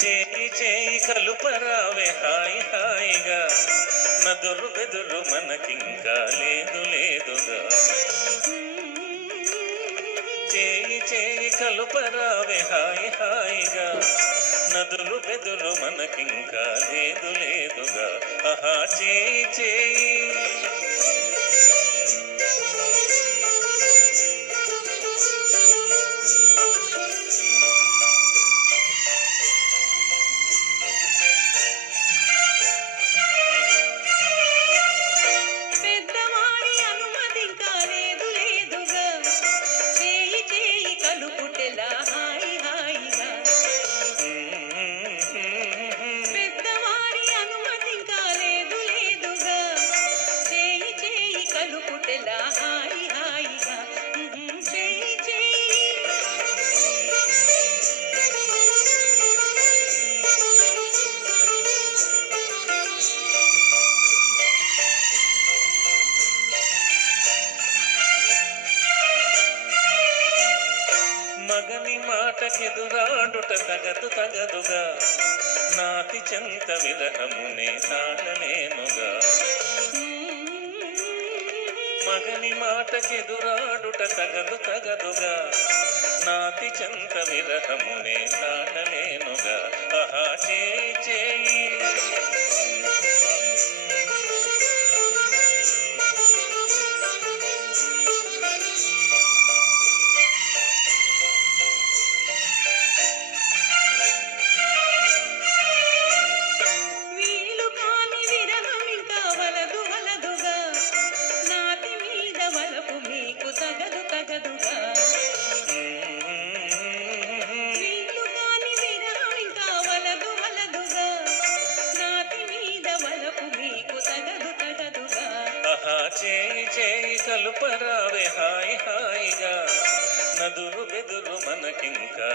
చేయి చేయి కలుపరావే హాయి హాయిగా, నదులు బెదులు మనకింకా లేదు లేదుగా. చేయి చేయి కలుపరావే హాయి హాయిగా, నదులు బెదులు మనకింకా లేదు లేదుగా. ఆహా చేయి చేయి మగని మాటకెదురాడుట తగదు తగదుగా, నాతి చెంత విరహమునే తాళలేనుగా. మగని మాటకెదురాడుట తగదు తగదుగా, నాతి చెంత విరహమునే తాళలేనుగా. ఆహా చేయి చేయి చేయి చేయి కలుపరావే హాయి హాయిగా, నదులు బెదులు మనకింకా